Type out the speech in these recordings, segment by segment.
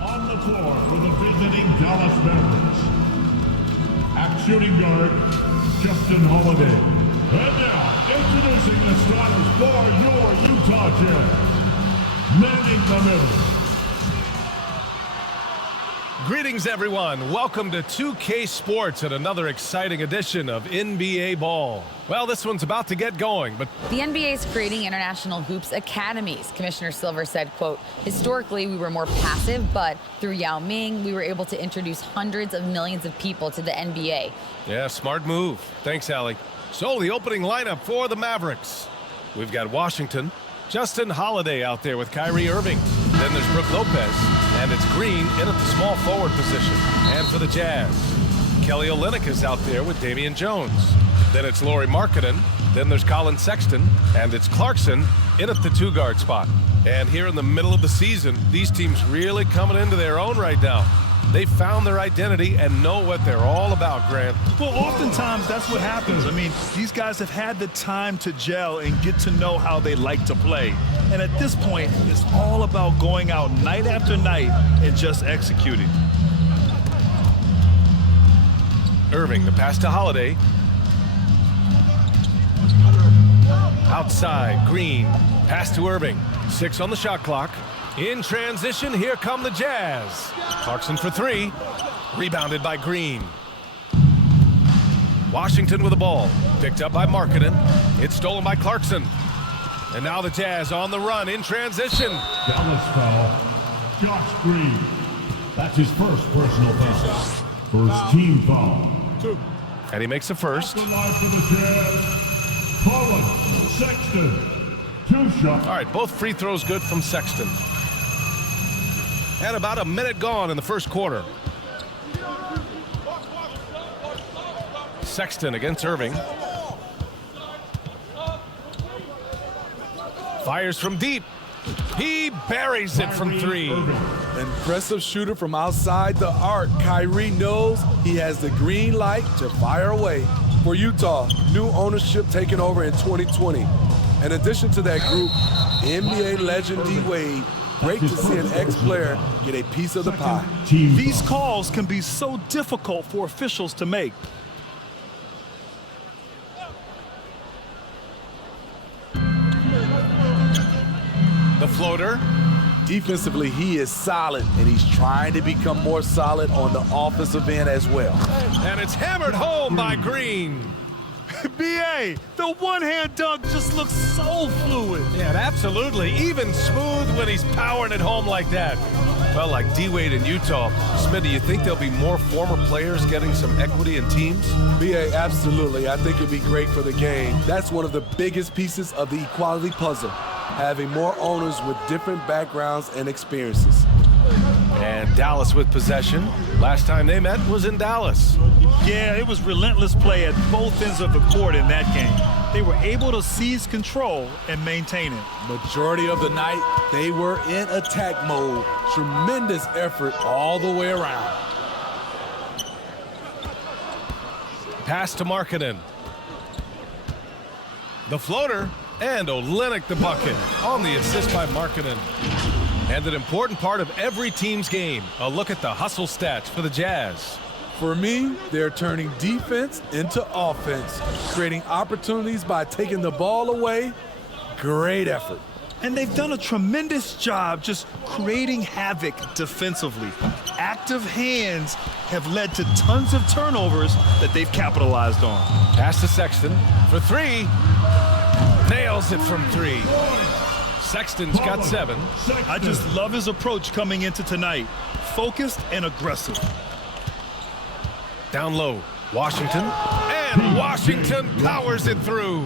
On the floor for the visiting Dallas Mavericks, at shooting guard, Justin Holiday. And now, introducing the starters for your Utah Jazz, manning the middle. Greetings, everyone. Welcome to 2K Sports and another exciting edition of NBA Ball. Well, this one's about to get going, but the NBA is creating international hoops academies. Commissioner Silver said, quote, historically, we were more passive, but through Yao Ming, we were able to introduce hundreds of millions of people to the NBA. Yeah, smart move. Thanks, Allie. So the opening lineup for the Mavericks. We've got Washington, Justin Holiday out there with Kyrie Irving. Then there's Brook Lopez, and it's Green in at the small forward position. And for the Jazz, Kelly Olynyk is out there with Damian Jones. Then it's Lauri Markkanen. Then there's Colin Sexton, and it's Clarkson in at the two-guard spot. And here in the middle of the season, these teams really coming into their own right now. They found their identity and know what they're all about, Grant. Well, oftentimes that's what happens. I mean, these guys have had the time to gel and get to know how they like to play. And at this point, it's all about going out night after night and just executing. Irving, the pass to Holiday. Outside, Green. Pass to Irving. 6 on the shot clock. In transition, here come the Jazz. Clarkson for 3. Rebounded by Green. Washington with the ball. Picked up by Markkanen. It's stolen by Clarkson. And now the Jazz on the run in transition. Dallas foul, Josh Green. That's his first personal foul. First team foul. 2. And he makes the first. The line for the Jazz, Colin Sexton. 2 shots. All right, both free throws good from Sexton. And about a minute gone in the first quarter. Sexton against Irving. Fires from deep. He buries it from 3. Impressive shooter from outside the arc. Kyrie knows he has the green light to fire away. For Utah, new ownership taking over in 2020. In addition to that group, NBA legend D-Wade. Great to see an ex-player get a piece of the pie. These calls can be so difficult for officials to make. The floater. Defensively, he is solid, and he's trying to become more solid on the offensive end as well. And it's hammered home by Green. B.A., the one-hand dunk just looks so fluid. Yeah, absolutely. Even smooth when he's powering it home like that. Well, like D-Wade in Utah, Smitty, you think there'll be more former players getting some equity in teams? B.A., absolutely. I think it'd be great for the game. That's one of the biggest pieces of the equality puzzle, having more owners with different backgrounds and experiences. And Dallas with possession. Last time they met was in Dallas. Yeah, it was relentless play at both ends of the court in that game. They were able to seize control and maintain it. Majority of the night, they were in attack mode. Tremendous effort all the way around. Pass to Markkanen. The floater, and Olynyk the bucket on the assist by Markkanen. And an important part of every team's game, a look at the hustle stats for the Jazz. For me, they're turning defense into offense, creating opportunities by taking the ball away. Great effort. And they've done a tremendous job just creating havoc defensively. Active hands have led to tons of turnovers that they've capitalized on. Pass to Sexton for 3. Nails it from 3. Sexton's got 7. I just love his approach coming into tonight. Focused and aggressive. Down low, Washington. And Washington powers it through.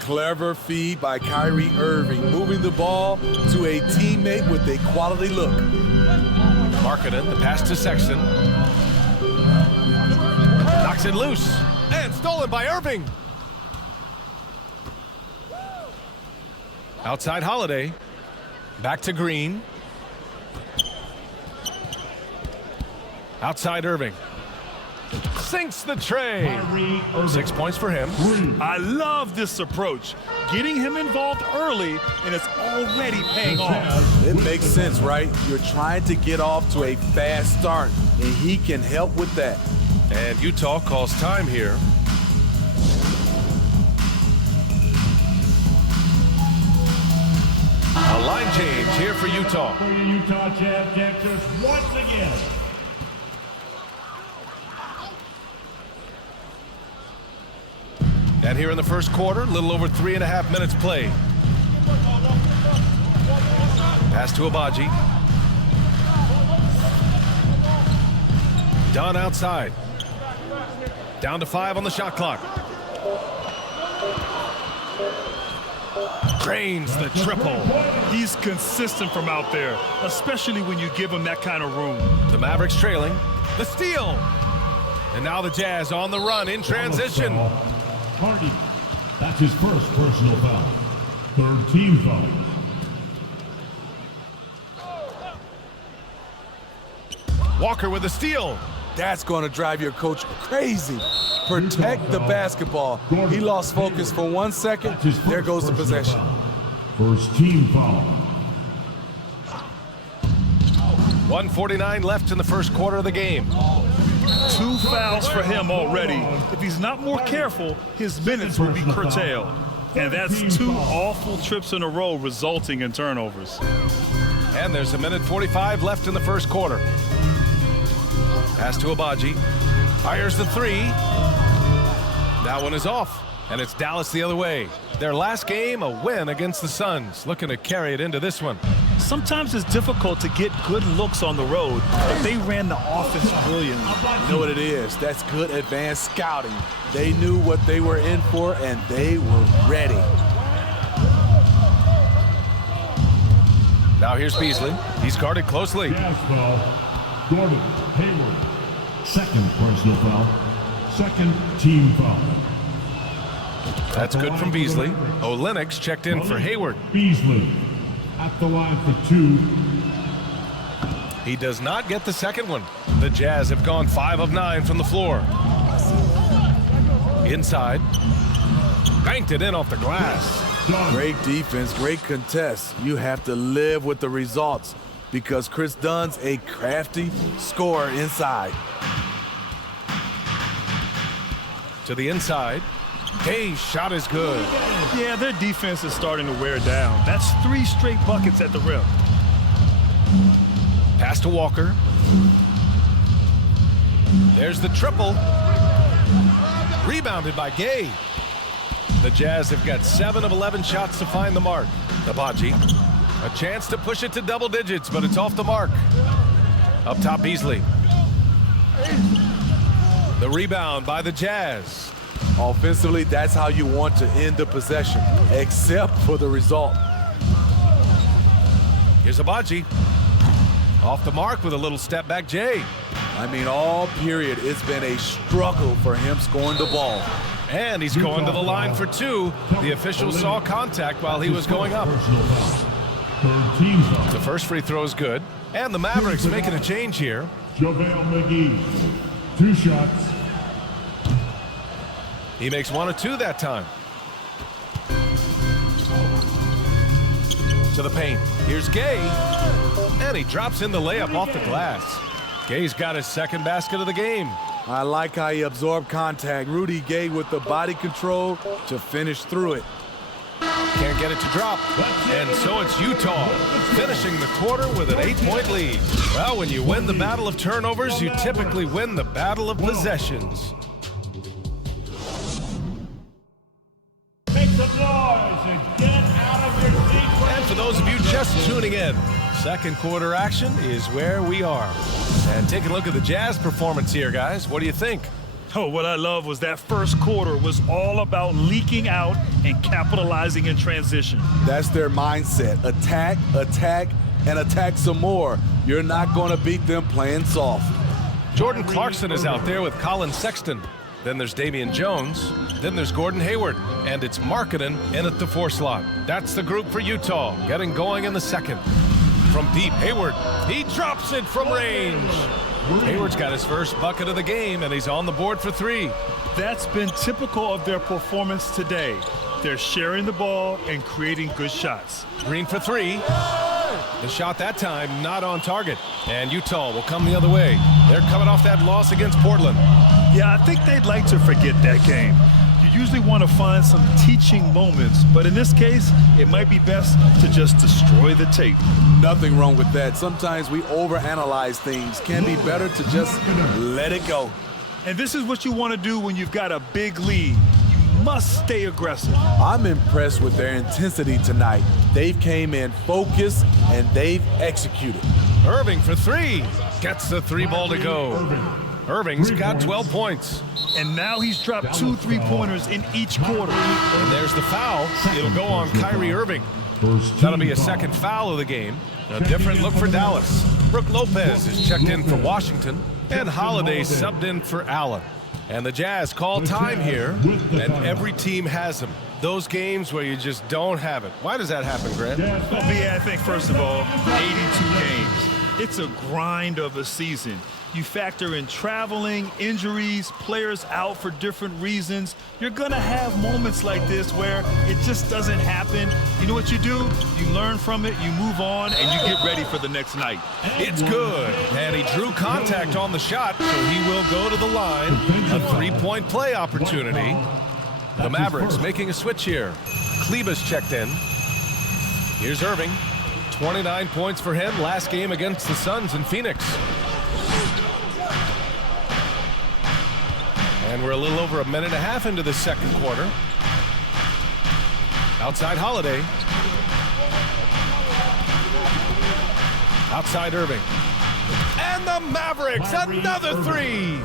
Clever feed by Kyrie Irving, moving the ball to a teammate with a quality look. Markkanen, the pass to Sexton. Knocks it loose. And stolen by Irving. Outside Holiday. Back to Green. Outside Irving. sinks the tray. Kyrie Irving. 6 points for him. I love this approach. Getting him involved early, and it's already paying off. It makes sense, right? You're trying to get off to a fast start, and he can help with that. And Utah calls time here. A line change here for Utah. For the Utah Jazz Dancers once again. And here in the first quarter, a little over 3.5 minutes played. Pass to Abaji. Dunn outside. Down to 5 on the shot clock. Drains the triple. He's consistent from out there, especially when you give him that kind of room. The Mavericks trailing. The steal. And now the Jazz on the run in transition. Hardy. That's his first personal foul. Third team foul. Walker with the steal. That's going to drive your coach crazy. Protect the basketball. He lost focus for 1 second. There goes the possession. First team foul. 1:49 left in the first quarter of the game. 2 fouls for him already. If he's not more careful, his minutes will be curtailed. And that's 2 awful trips in a row resulting in turnovers. And there's 1:45 left in the first quarter. Pass to Abaji. Fires the 3. That one is off. And it's Dallas the other way. Their last game, a win against the Suns. Looking to carry it into this one. Sometimes it's difficult to get good looks on the road, but they ran the offense brilliantly. You know what it is? That's good advanced scouting. They knew what they were in for, and they were ready. Now here's Beasley. He's guarded closely. Jazz foul. Gordon Hayward. Second personal foul. Second team foul. That's good from Beasley. Olenix checked in for Hayward. Beasley at the line for 2. He does not get the second one. The Jazz have gone 5 of 9 from the floor. Inside. Banked it in off the glass. Great defense, great contest. You have to live with the results because Chris Dunn's a crafty scorer inside. To the inside. Hayes' shot is good. Yeah, their defense is starting to wear down. That's 3 straight buckets at the rim. Pass to Walker. There's the triple. Rebounded by Gay. The Jazz have got 7 of 11 shots to find the mark. Abaji. A chance to push it to double digits, but it's off the mark. Up top, Beasley. The rebound by the Jazz. Offensively, that's how you want to end the possession, except for the result. Here's Abaji. Off the mark with a little step back, Jay. I mean, all period, it's been a struggle for him scoring the ball. And he's going to the line for 2. The official saw contact while he was going up. Third team foul. The first free throw is good. And the Mavericks making a change here. JaVale McGee. 2 shots. He makes 1 of 2 that time. To the paint. Here's Gay. And he drops in the layup off the glass. Gay's got his second basket of the game. I like how he absorbed contact. Rudy Gay with the body control to finish through it. Can't get it to drop. And so it's Utah finishing the quarter with an 8-point lead. Well, when you win the battle of turnovers, you typically win the battle of possessions. Make some noise and get out of your seats. And for those of you just tuning in, second quarter action is where we are. And take a look at the Jazz performance here, guys. What do you think? Oh, what I love was that first quarter was all about leaking out and capitalizing in transition. That's their mindset. Attack, attack, and attack some more. You're not going to beat them playing soft. Jordan Clarkson is out there with Colin Sexton. Then there's Damian Jones. Then there's Gordon Hayward. And it's Markkanen in at the 4 slot. That's the group for Utah, getting going in the second. From deep, Hayward. He drops it from range. Hayward's got his first bucket of the game, and he's on the board for 3. That's been typical of their performance today. They're sharing the ball and creating good shots. Green for 3. The shot that time not on target. And Utah will come the other way. They're coming off that loss against Portland. Yeah, I think they'd like to forget that game. You usually want to find some teaching moments, but in this case, it might be best to just destroy the tape. Nothing wrong with that. Sometimes we overanalyze things. Can be better to just let it go. And this is what you want to do when you've got a big lead. You must stay aggressive. I'm impressed with their intensity tonight. They've came in focused and they've executed. Irving for 3. Gets the 3 ball to go. Irving's got 12 points. And now he's dropped 2 3-pointers in each quarter. And there's the foul. It'll go on Kyrie Irving. That'll be a second foul of the game. A different look for Dallas. Brook Lopez is checked in for Washington, and Holiday subbed in for Allen. And the Jazz call time here, and every team has them. Those games where you just don't have it. Why does that happen, Grant? Well, B, I think, first of all, 82 games. It's a grind of a season. You factor in traveling, injuries, players out for different reasons. You're going to have moments like this where it just doesn't happen. You know what you do? You learn from it, you move on, and you get ready for the next night. It's good. And he drew contact on the shot, so he will go to the line. A 3-point play opportunity. The Mavericks making a switch here. Kleba's checked in. Here's Irving. 29 points for him last game against the Suns in Phoenix. And we're a little over a minute and a half into the second quarter. Outside Holiday. Outside Irving. And the Mavericks, another 3.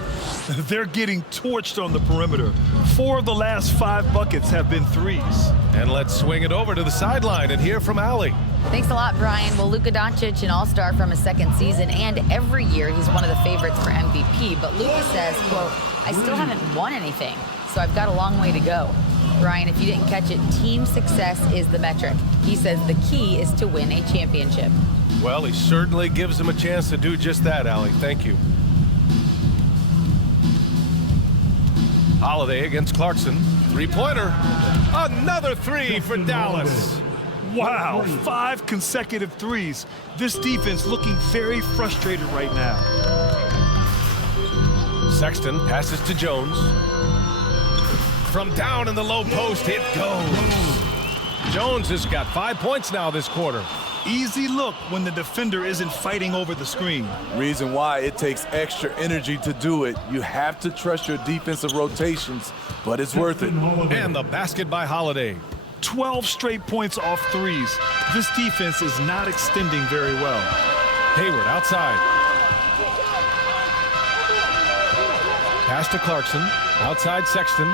They're getting torched on the perimeter. 4 of the last 5 buckets have been threes. And let's swing it over to the sideline and hear from Allie. Thanks a lot, Brian. Well, Luka Doncic, an all-star from his second season, and every year he's one of the favorites for MVP. But Luka says, quote, I still haven't won anything, so I've got a long way to go. Brian, if you didn't catch it, team success is the metric. He says the key is to win a championship. Well, he certainly gives him a chance to do just that, Allie. Thank you. Holiday against Clarkson. 3-pointer. Another 3 for Dallas. Wow, 5 consecutive threes. This defense looking very frustrated right now. Sexton passes to Jones. From down in the low post, it goes. Jones has got 5 points now this quarter. Easy look when the defender isn't fighting over the screen. Reason why it takes extra energy to do it. You have to trust your defensive rotations, but it's worth it. And the basket by Holiday. 12 straight points off threes. This defense is not extending very well. Hayward outside. Pass to Clarkson. Outside Sexton.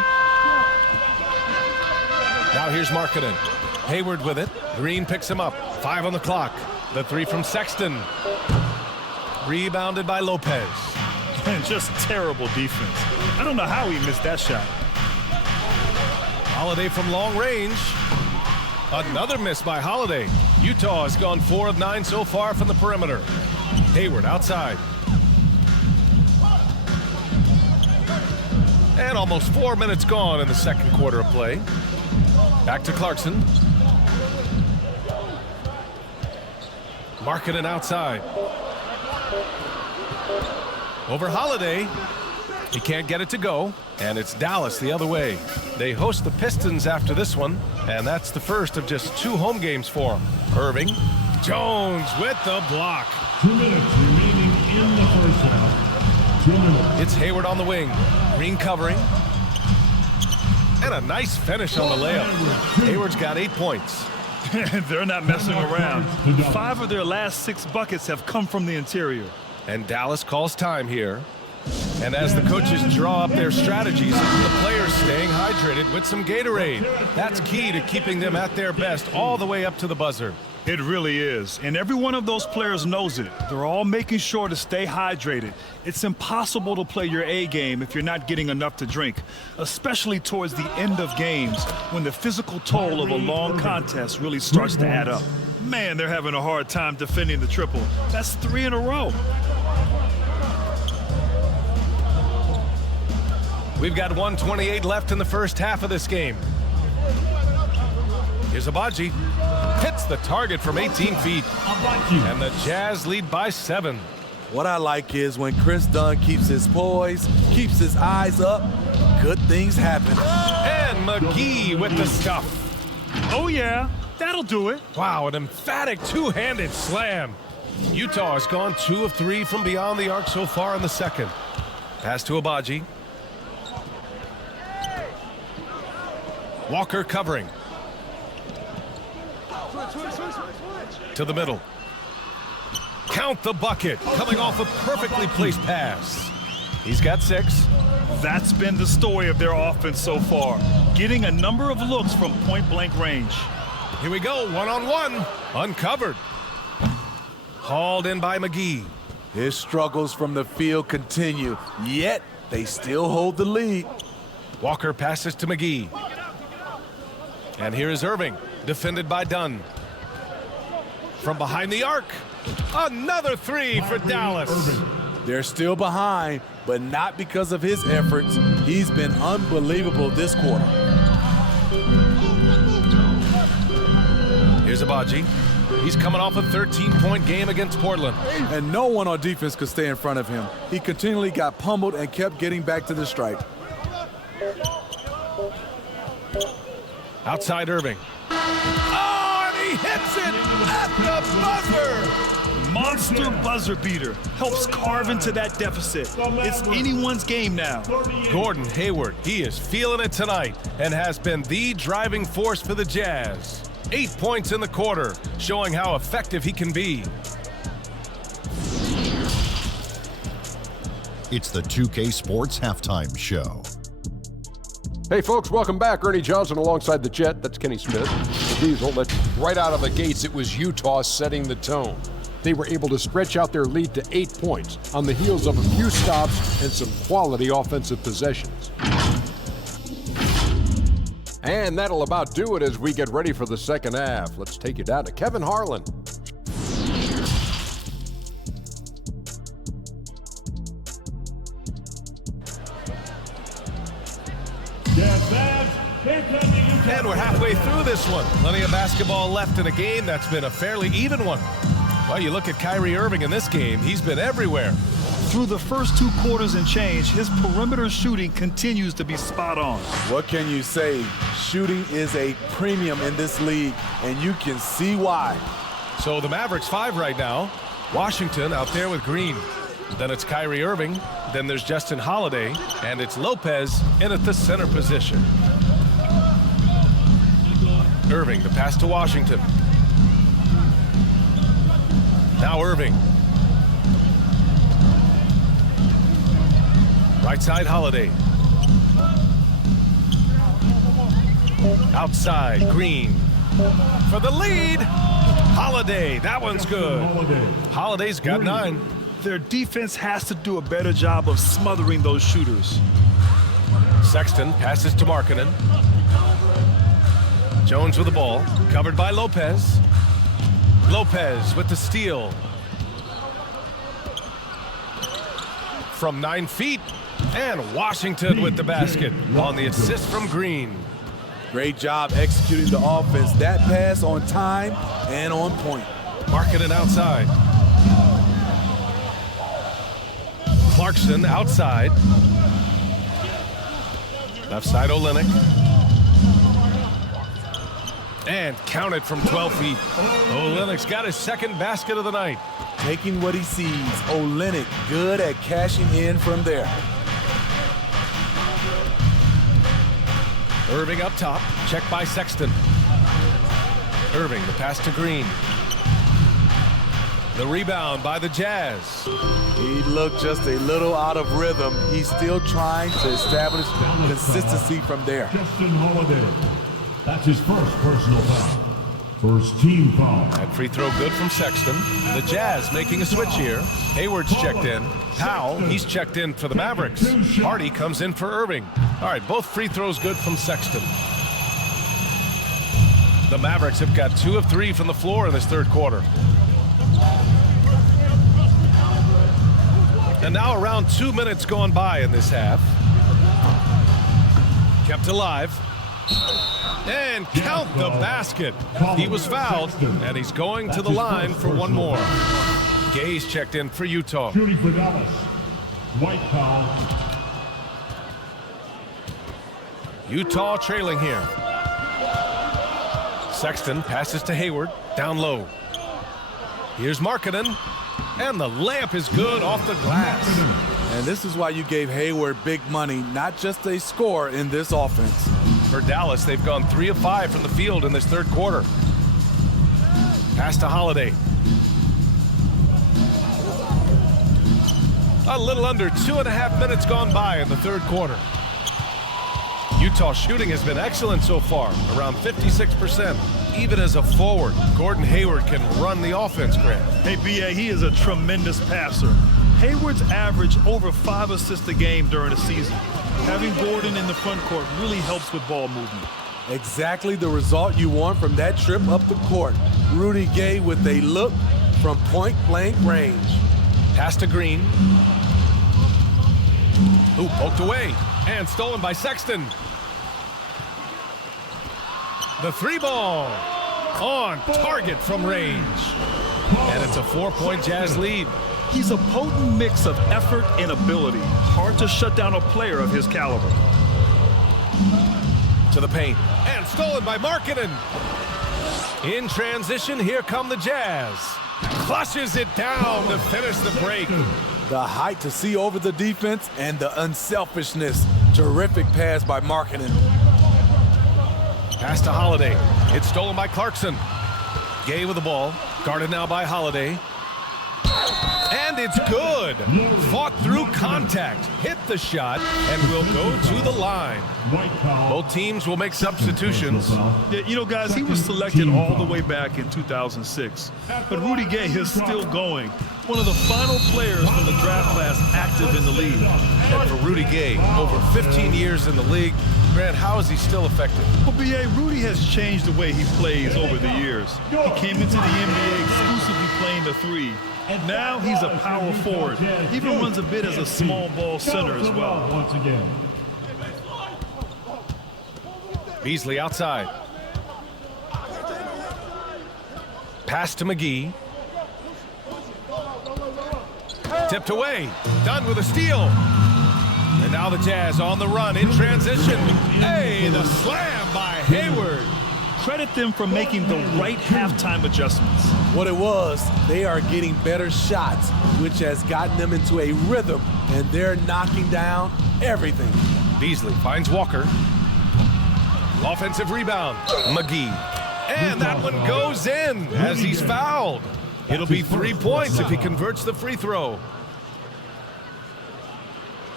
Now here's Markkanen. Hayward with it. Green picks him up. 5 on the clock. The 3 from Sexton. Rebounded by Lopez. And just terrible defense. I don't know how he missed that shot. Holiday from long range. Another miss by Holiday. Utah has gone 4 of 9 so far from the perimeter. Hayward outside. And almost 4 minutes gone in the second quarter of play. Back to Clarkson. Markkanen outside. Over Holiday. He can't get it to go, and it's Dallas the other way. They host the Pistons after this one, and that's the first of just 2 home games for them. Irving. Jones with the block. 2 minutes remaining in the first half. 2 minutes. It's Hayward on the wing. Green covering. And a nice finish on the layup. Hayward's got 8 points. They're not messing around. 5 of their last 6 buckets have come from the interior. And Dallas calls time here. And as the coaches draw up their strategies, the players staying hydrated with some Gatorade. That's key to keeping them at their best all the way up to the buzzer. It really is. And every one of those players knows it. They're all making sure to stay hydrated. It's impossible to play your A game if you're not getting enough to drink, especially towards the end of games when the physical toll of a long contest really starts to add up. Man, they're having a hard time defending the triple. That's 3 in a row. We've got 1:28 left in the first half of this game. Here's Abaji. Hits the target from 18 feet. And the Jazz lead by 7. What I like is when Chris Dunn keeps his poise, keeps his eyes up, good things happen. And McGee with the stuff. Oh, yeah, that'll do it. Wow, an emphatic two-handed slam. Utah has gone 2 of 3 from beyond the arc so far in the second. Pass to Abaji. Walker covering. To the middle. Count the bucket. Coming off a perfectly placed pass. He's got 6. That's been the story of their offense so far. Getting a number of looks from point-blank range. Here we go, one-on-one. Uncovered. Hauled in by McGee. His struggles from the field continue, yet they still hold the lead. Walker passes to McGee. And here is Irving, defended by Dunn. From behind the arc, another 3 for Dallas. They're still behind, but not because of his efforts. He's been unbelievable this quarter. Here's Abaji. He's coming off a 13-point game against Portland. And no one on defense could stay in front of him. He continually got pummeled and kept getting back to the stripe. Outside Irving. Oh, and he hits it at the buzzer. Monster buzzer beater. Helps carve into that deficit. It's anyone's game now. Gordon Hayward, he is feeling it tonight and has been the driving force for the Jazz. 8 points in the quarter, showing how effective he can be. It's the 2K Sports Halftime Show. Hey folks, welcome back. Ernie Johnson alongside the Jet. That's Kenny Smith. The Diesel. Right out of the gates, it was Utah setting the tone. They were able to stretch out their lead to 8 points on the heels of a few stops and some quality offensive possessions. And that'll about do it as we get ready for the second half. Let's take you down to Kevin Harlan. And we're halfway through this one. Plenty of basketball left in a game that's been a fairly even one. Well, you look at Kyrie Irving in this game, he's been everywhere. Through the first 2 quarters and change, his perimeter shooting continues to be spot on. What can you say? Shooting is a premium in this league, and you can see why. So the Mavericks 5 right now. Washington out there with Green. Then it's Kyrie Irving. Then there's Justin Holiday. And it's Lopez in at the center position. Irving, the pass to Washington. Now Irving. Right side, Holiday. Outside, Green. For the lead, Holiday. That one's good. Holiday's got 9. Their defense has to do a better job of smothering those shooters. Sexton passes to Markkanen. Jones with the ball, covered by Lopez. Lopez with the steal. From 9 feet, and Washington with the basket on the assist from Green. Great job executing the offense. That pass on time and on point. Markkanen outside. Clarkson outside. Left side Olynyk. And counted from 12 feet. Olynyk's got his second basket of the night. Taking what he sees. Olynyk good at cashing in from there. Irving up top. Check by Sexton. Irving, the pass to Green. The rebound by the Jazz. He looked just a little out of rhythm. He's still trying to establish consistency from there. Justin Holiday. That's his first personal foul. First team foul. That free throw good from Sexton. The Jazz making a switch here. Hayward's checked in. Powell, he's checked in for the Mavericks. Hardy comes in for Irving. All right, both free throws good from Sexton. The Mavericks have got 2 of 3 from the floor in this third quarter. And now around 2 minutes gone by in this half. Kept alive. And count the basket. He was fouled, and he's going to the line for one more. Gay's checked in for Utah. Shooting for Dallas. White foul. Utah trailing here. Sexton passes to Hayward, down low. Here's Markkanen, and the layup is good off the glass. And this is why you gave Hayward big money, not just a score in this offense. For Dallas, they've gone 3 of 5 from the field in this third quarter. Pass to Holiday. A little under 2.5 minutes gone by in the third quarter. Utah's shooting has been excellent so far, around 56%. Even as a forward, Gordon Hayward can run the offense, Grant. Hey, B.A., he is a tremendous passer. Hayward's averaged over 5 assists a game during the season. Having Gordon in the front court really helps with ball movement. Exactly the result you want from that trip up the court. Rudy Gay with a look from point-blank range. Pass to Green. Who poked away and stolen by Sexton. The 3-ball on target from range. And it's a 4-point Jazz lead. He's a potent mix of effort and ability. Hard to shut down a player of his caliber. To the paint. And stolen by Markkanen. In transition, here come the Jazz. Flushes it down to finish the break. The height to see over the defense and the unselfishness. Terrific pass by Markkanen. Pass to Holiday. It's stolen by Clarkson. Gay with the ball. Guarded now by Holiday. And it's good. Fought through contact. Hit the shot and will go to the line. Both teams will make substitutions. Yeah, you know, guys, he was selected all the way back in 2006. But Rudy Gay is still going. One of the final players from the draft class active in the league. And for Rudy Gay, over 15 years in the league, Grant, how is he still effective? Well, B.A., Rudy has changed the way he plays over the years. He came into the NBA exclusively playing the 3. Now he's a power forward. He even runs a bit as a small ball center as well. Once again. Beasley outside. Pass to McGee. Tipped away. Done with a steal. And now the Jazz on the run in transition. Hey, the slam by Hayward. Credit them for making the right halftime adjustments. What it was, they are getting better shots, which has gotten them into a rhythm, and they're knocking down everything. Beasley finds Walker. Offensive rebound. McGee. And that one goes in as he's fouled. It'll be 3 points if he converts the free throw.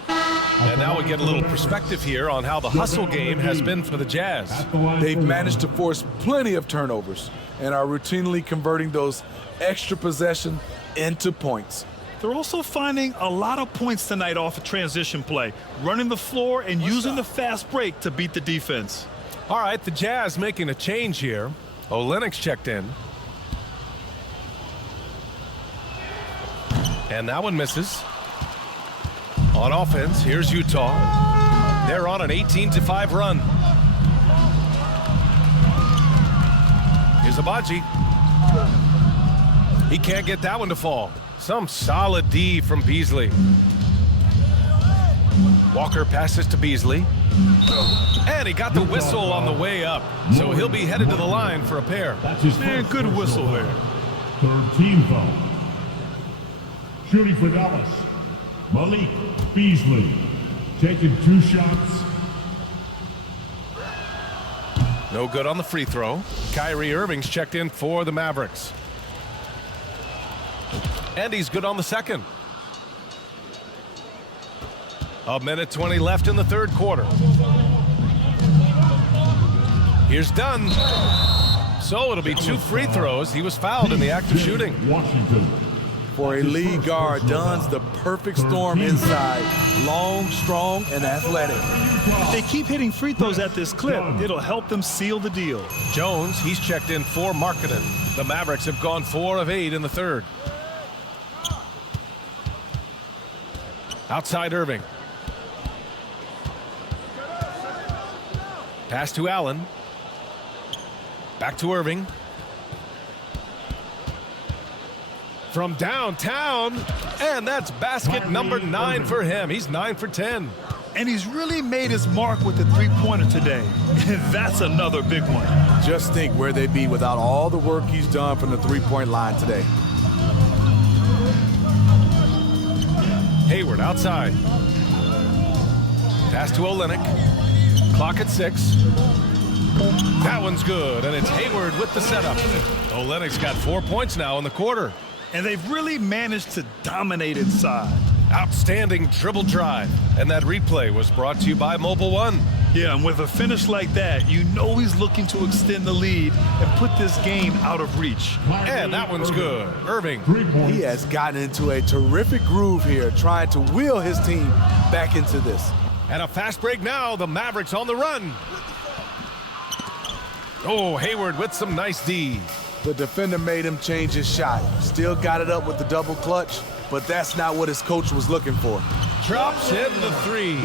And now we get a little perspective here on how the hustle game has been for the Jazz. They've managed to force plenty of turnovers and are routinely converting those extra possession into points. They're also finding a lot of points tonight off of transition play, running the floor and using the fast break to beat the defense. All right, the Jazz making a change here. Olynyk's checked in. And that one misses. On offense, here's Utah. They're on an 18-5 run. Here's Abaji. He can't get that one to fall. Some solid D from Beasley. Walker passes to Beasley. And he got the whistle on the way up. So he'll be headed to the line for a pair. Man, good whistle there. Third team foul. Shooting for Dallas. Malik Beasley taking 2 shots. No good on the free throw. Kyrie Irving's checked in for the Mavericks. And he's good on the second. 1:20 left in the third quarter. Here's Dunn. So it'll be 2 free throws. He was fouled in the act of shooting. Washington. For a lead guard, Dunn's the perfect storm inside. Long, strong, and athletic. If they keep hitting free throws at this clip, it'll help them seal the deal. Jones, he's checked in for Markkanen. The Mavericks have gone 4 of 8 in the third. Outside Irving. Pass to Allen. Back to Irving. From downtown, and that's basket number 9 for him. He's 9 for 10. And he's really made his mark with the three-pointer today. And that's another big one. Just think where they'd be without all the work he's done from the three-point line today. Hayward outside. Pass to Olynyk. Clock at 6. That one's good, and it's Hayward with the setup. Olynyk's got 4 points now in the quarter. And they've really managed to dominate inside. Outstanding dribble drive. And that replay was brought to you by Mobile One. Yeah, and with a finish like that, you know he's looking to extend the lead and put this game out of reach. And that one's good. Irving. He has gotten into a terrific groove here, trying to wheel his team back into this. And a fast break now. The Mavericks on the run. Oh, Hayward with some nice D. The defender made him change his shot. Still got it up with the double clutch, but that's not what his coach was looking for. Drops in the 3.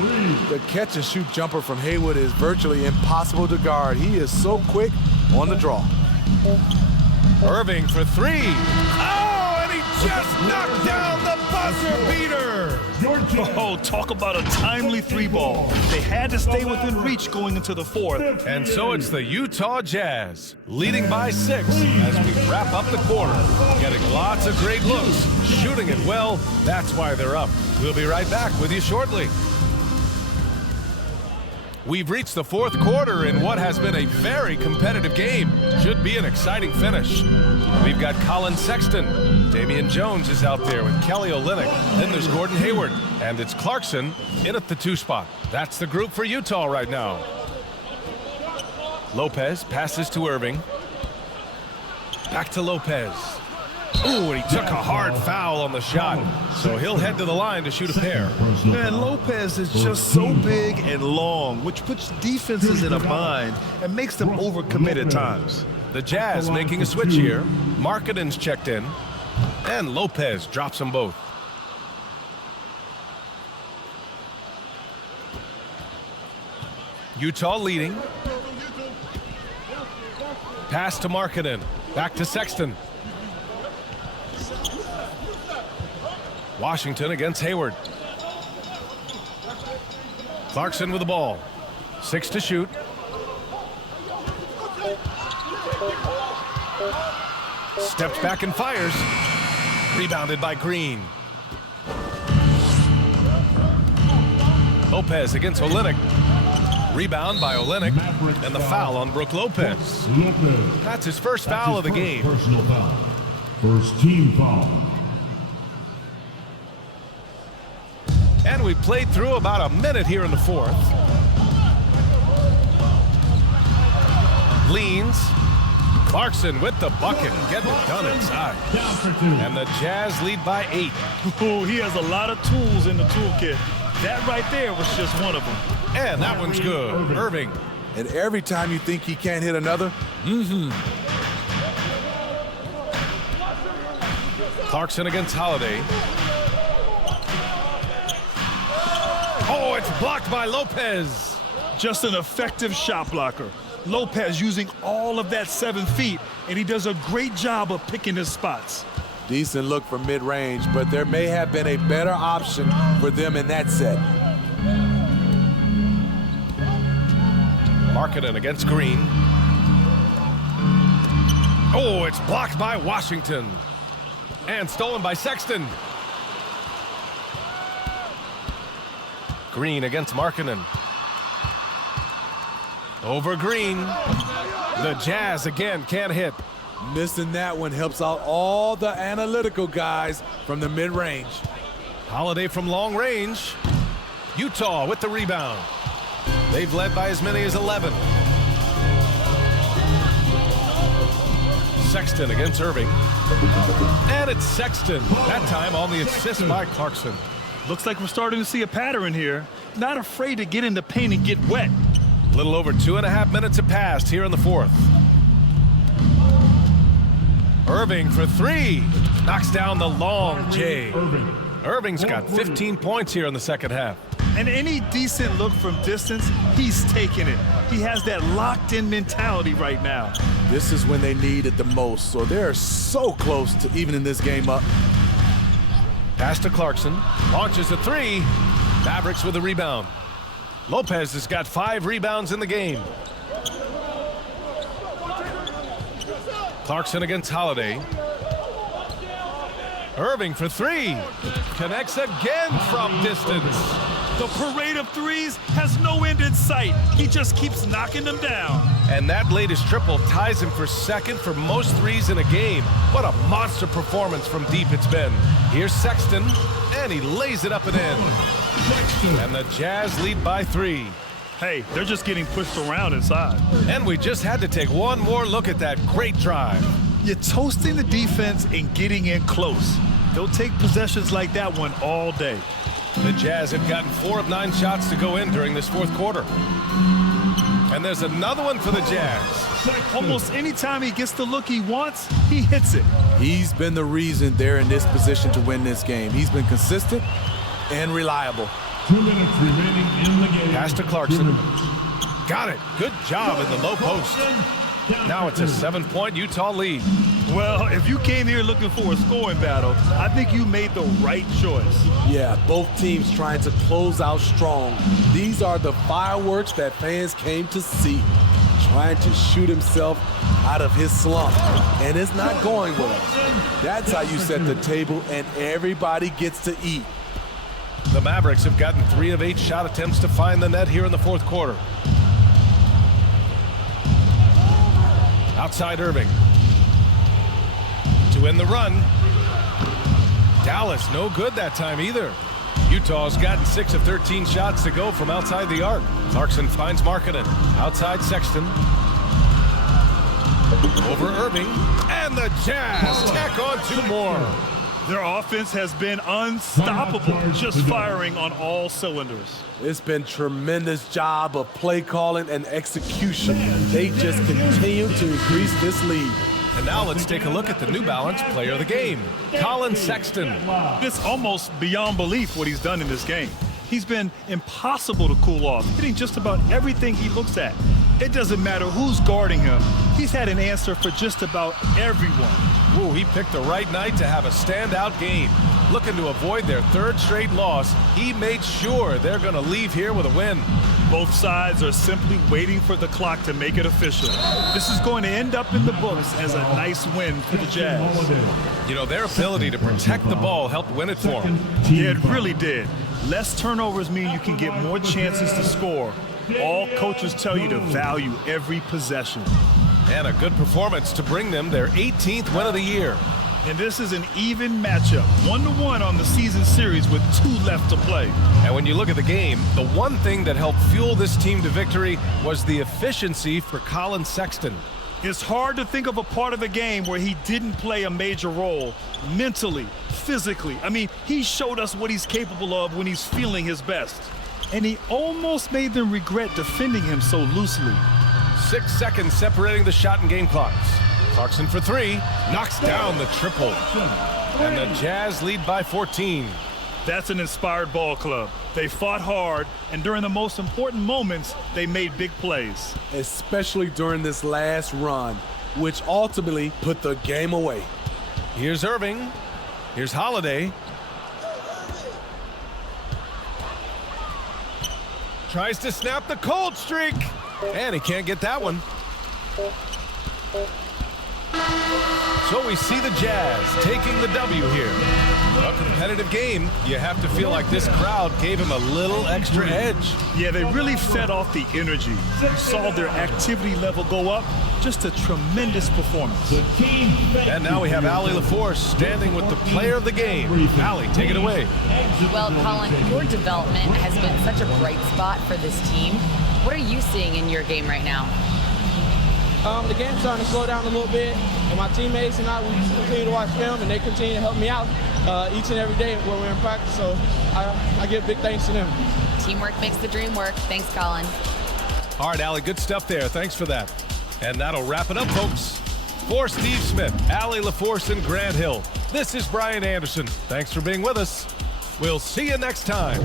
The catch-and-shoot jumper from Hayward is virtually impossible to guard. He is so quick on the draw. Irving for 3. Oh, and he just knocked down the buzzer beater. Oh, talk about a timely 3-ball. They had to stay within reach going into the 4th. And so it's the Utah Jazz leading by 6 as we wrap up the quarter. Getting lots of great looks, shooting it well. That's why they're up. We'll be right back with you shortly. We've reached the 4th quarter in what has been a very competitive game. Should be an exciting finish. We've got Colin Sexton. Damian Jones is out there with Kelly Olynyk. Then there's Gordon Hayward. And it's Clarkson in at the 2 spot. That's the group for Utah right now. Lopez passes to Irving. Back to Lopez. Ooh, and he took a hard foul on the shot. So he'll head to the line to shoot a pair. Man, Lopez is just so big and long, which puts defenses in a bind and makes them overcommit at times. The Jazz making a switch here. Markkanen's checked in. And Lopez drops them both. Utah leading. Pass to Markkanen. Back to Sexton. Washington against Hayward. Clarkson with the ball. 6 to shoot. Steps back and fires. Rebounded by Green. Lopez against Olynyk. Rebound by Olynyk. And the foul on Brook Lopez. That's his first foul of the game. Personal foul. First team foul. And we played through about a minute here in the 4th. Leans. Clarkson with the bucket, getting it done inside. And the Jazz lead by 8. Oh, he has a lot of tools in the toolkit. That right there was just one of them. And that one's good. Irving. And every time you think he can't hit another, Clarkson against Holiday. Oh, it's blocked by Lopez. Just an effective shot blocker. Lopez using all of that 7 feet, and he does a great job of picking his spots. decent look from mid-range, but there may have been a better option for them in that set. Markkanen against Green. Oh, it's blocked by Washington. And stolen by Sexton. Green against Markkanen. Over Green. The Jazz again can't hit. Missing that one helps out all the analytical guys from the mid-range. Holiday from long range. Utah with the rebound. They've led by as many as 11. Sexton against Irving. And it's Sexton, that time on the assist by Clarkson. Looks like we're starting to see a pattern here. Not afraid to get in the paint and get wet. A little over 2.5 minutes have passed here in the fourth. Irving for three. Knocks down the long J. Irving's got 15 points here in the second half. And any decent look from distance, he's taking it. He has that locked-in mentality right now. This is when they need it the most, so they're so close to evening this game up. Pass to Clarkson. Launches a three. Mavericks with a rebound. Lopez has got 5 rebounds in the game. Clarkson against Holiday. Irving for 3. Connects again from distance. The parade of threes has no end in sight. He just keeps knocking them down. And that latest triple ties him for second for most threes in a game. What a monster performance from deep it's been. Here's Sexton, and he lays it up and in. And the Jazz lead by 3. Hey, they're just getting pushed around inside. And we just had to take one more look at that great drive. You're toasting the defense and getting in close. They'll take possessions like that one all day. The Jazz have gotten 4 of 9 shots to go in during this fourth quarter. And there's another one for the Jazz. Almost any time he gets the look he wants, he hits it. He's been the reason they're in this position to win this game. He's been consistent and reliable. 2 minutes remaining in the game. Pass to Clarkson. Got it. Good job in the low post. Now it's a 7-point Utah lead. Well, if you came here looking for a scoring battle, I think you made the right choice. Yeah, both teams trying to close out strong. These are the fireworks that fans came to see. Trying to shoot himself out of his slump. And it's not going well. That's how you set the table and everybody gets to eat. The Mavericks have gotten 3 of 8 shot attempts to find the net here in the fourth quarter. Outside Irving. To end the run. Dallas no good that time either. Utah's gotten 6 of 13 shots to go from outside the arc. Clarkson finds Markkanen. Outside Sexton. Over Irving. And the Jazz tack on 2 more. Their offense has been unstoppable, just firing on all cylinders. It's been tremendous job of play calling and execution. They just continue to increase this lead. And now let's take a look at the New Balance player of the game, Colin Sexton. It's almost beyond belief what he's done in this game. He's been impossible to cool off, hitting just about everything he looks at. It doesn't matter who's guarding him. He's had an answer for just about everyone. Ooh, he picked the right night to have a standout game. Looking to avoid their 3rd straight loss, he made sure they're going to leave here with a win. Both sides are simply waiting for the clock to make it official. This is going to end up in the books as a nice win for the Jazz. You know, their ability to protect the ball helped win it for them. Yeah, it really did. Less turnovers mean you can get more chances to score. All coaches tell you to value every possession. And a good performance to bring them their 18th win of the year. And this is an even matchup, 1-1 on the season series with 2 left to play. And when you look at the game, the one thing that helped fuel this team to victory was the efficiency for Colin Sexton. It's hard to think of a part of the game where he didn't play a major role, mentally, physically. I mean, he showed us what he's capable of when he's feeling his best. And he almost made them regret defending him so loosely. 6 seconds separating the shot and game clocks. Clarkson for 3, knocks down the triple. And the Jazz lead by 14. That's an inspired ball club. They fought hard, and during the most important moments, they made big plays. Especially during this last run, which ultimately put the game away. Here's Irving. Here's Holiday. Tries to snap the cold streak. And he can't get that one. So we see the Jazz taking the W here. A competitive game. You have to feel like this crowd gave him a little extra edge. Yeah, they really fed off the energy. You saw their activity level go up. Just a tremendous performance. And now we have Allie LaForce standing with the player of the game. Allie, take it away. Well, Colin, your development has been such a bright spot for this team. What are you seeing in your game right now? The game's starting to slow down a little bit, and my teammates and I, we continue to watch film, and they continue to help me out each and every day when we're in practice, so I give big thanks to them. Teamwork makes the dream work. Thanks, Colin. All right, Allie, good stuff there. Thanks for that. And that'll wrap it up, folks. For Steve Smith, Allie LaForce, and Grant Hill, this is Brian Anderson. Thanks for being with us. We'll see you next time.